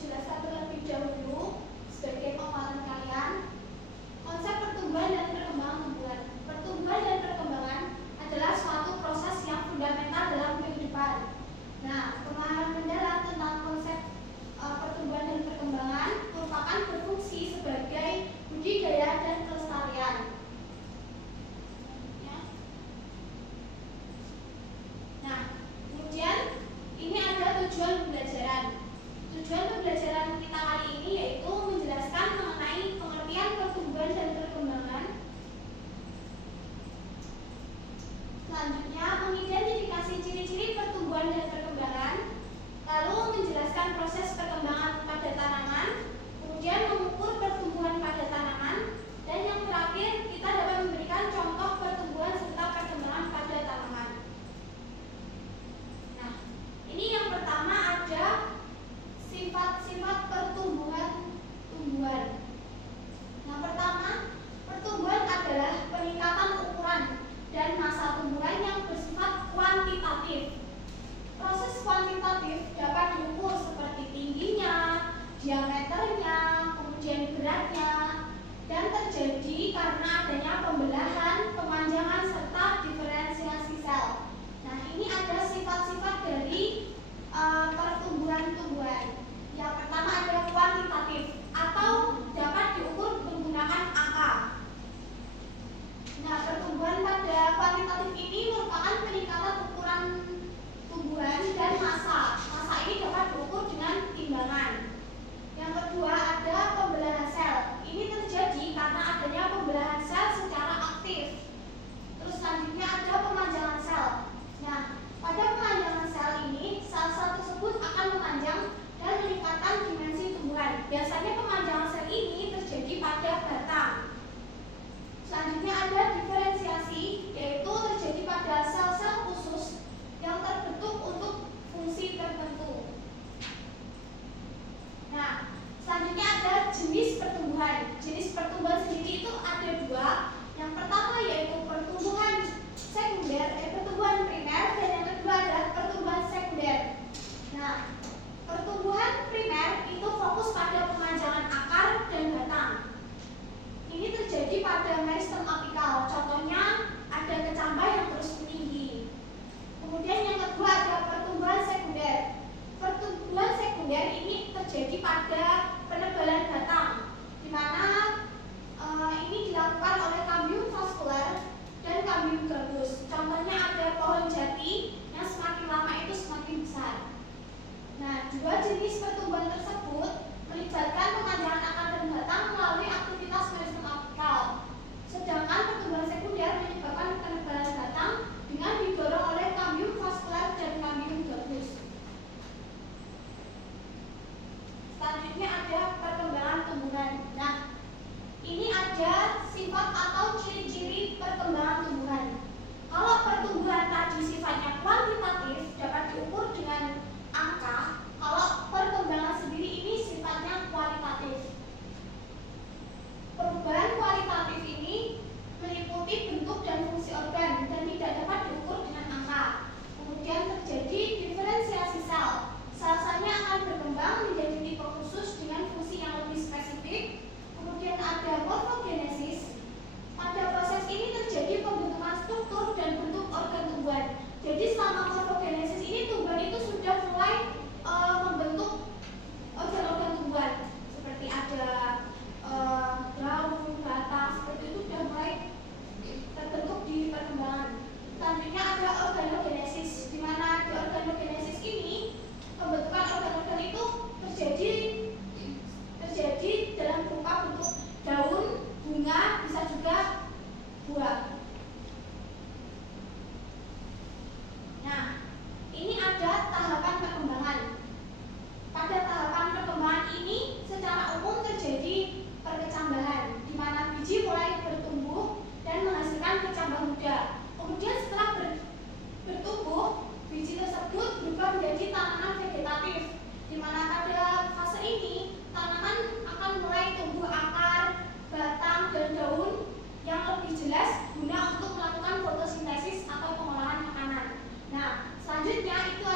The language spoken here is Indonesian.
jelaskan terlebih dahulu sebagai pemahaman kalian konsep pertumbuhan dan perkembangan tumbuhan. Pertumbuhan dan perkembangan adalah suatu proses yang fundamental dalam kehidupan. Nah, pemahaman mendalam tentang konsep pertumbuhan dan perkembangan merupakan berfungsi sebagai budidaya dan pelestarian. Ya. Nah, kemudian ini ada tujuan pembelajaran. Tujuan pembelajaran kita kali ini yaitu menjelaskan mengenai pengertian pertumbuhan dan perkembangan. Selanjutnya, mengidentifikasi ciri-ciri pertumbuhan dan perkembangan, lalu menjelaskan proses perkembangan pada tanaman, kemudian mengukur pertumbuhan pada tanaman, dan yang terakhir kita dapat memberikan contoh pertumbuhan serta perkembangan pada tanaman. Nah, ini yang pertama ada sifat-sifat pertumbuhan tumbuhan. Yang pertama, pertumbuhan adalah peningkatan ukuran dan massa tumbuhan yang bersifat kuantitatif. Proses kuantitatif dapat diukur seperti tingginya, diameternya, kemudian beratnya, dan terjadi karena adanya pembelahan, pemanjangan, serta diferensiasi sel. Nah, ini ada sifat-sifat dari pertumbuhan tumbuhan. Yang pertama adalah kuantitatif atau dapat diukur menggunakan angka. Nah, pertumbuhan pada kuantitatif ini merupakan peningkatan ukuran tumbuhan dan massa. Massa ini dapat diukur dengan timbangan. Yang kedua ada pembelahan sel. Ini terjadi karena adanya pembelahan sel secara aktif. Terus selanjutnya ada pemanjangan sel. Nah, pada pemanjangan sel ini, sel-sel tersebut akan memanjang dan meningkatkan dimensi tumbuhan. Biasanya pemanjangan sel ini terjadi pada batang. Selanjutnya ada diferensiasi, yaitu terjadi pada sel-sel khusus yang terbentuk untuk fungsi tertentu. Nah, selanjutnya ada jenis pertumbuhan. Jenis pertumbuhan sendiri itu ada dua. Yang pertama yaitu pertumbuhan sekunder, pertumbuhan primer, dan yang kedua adalah pertumbuhan sekunder. Nah, pertumbuhan primer itu fokus pada pemanjangan akar dan batang. Ini terjadi pada meristem apikal. Contohnya ada kecambah yang terus meninggi. Kemudian yang kedua ada pertumbuhan sekunder. Pertumbuhan sekunder ini terjadi pada penebalan batang, di mana ini dilakukan oleh kambium vaskuler dan kambium gabus. Contohnya ada pohon jati yang semakin lama itu semakin besar. Nah, dua jenis pertumbuhan tersebut melibatkan pemanjangan akar dan batang melalui aktivitas meristem apikal. Sedangkan pertumbuhan sekunder menyebabkan penebalan batang dengan didorong oleh kambium vaskuler dan kambium gabus. Selanjutnya ada perkembangan tumbuhan. Nah, ini ada sifat atau ciri-ciri perkembangan tumbuhan. Kalau pertumbuhan tadi sifatnya kuantitatif, dapat diukur dengan angka. Kalau perkembangan sendiri ini sifatnya kualitatif. Perubahan kualitatif ini meliputi bentuk dan fungsi organ dan tidak dapat diukur dengan angka. Kemudian terjadi diferensiasi sel. Sel-selnya akan berkembang menjadi tipe khusus dengan fungsi yang lebih spesifik. Kemudian ada morfogenesis. Pada proses ini terjadi pembentukan struktur dan bentuk organ tumbuhan. Jadi selama morfogenesis ini tumbuhan itu sudah mulai membentuk organ-organ tumbuhan. Seperti ada daun, batang, seperti itu sudah mulai terbentuk di perkembangan. Selanjutnya ada organogenesis, di mana di organogenesis ini pembentukan organ-organ itu terjadi dalam berupa bentuk daun, bunga, bisa juga buah. Nah, ini ada tahapan perkembangan. Pada tahapan perkembangan ini secara umum terjadi perkecambahan, di mana biji mulai bertumbuh dan menghasilkan kecambah muda. Kemudian setelah bertumbuh, biji tersebut berubah menjadi tanaman vegetatif, di mana pada fase ini tanaman akan mulai tumbuh akar, batang, dan daun yang lebih jelas guna untuk melakukan fotosintesis atau pengolahan makanan. Nah, selanjutnya itu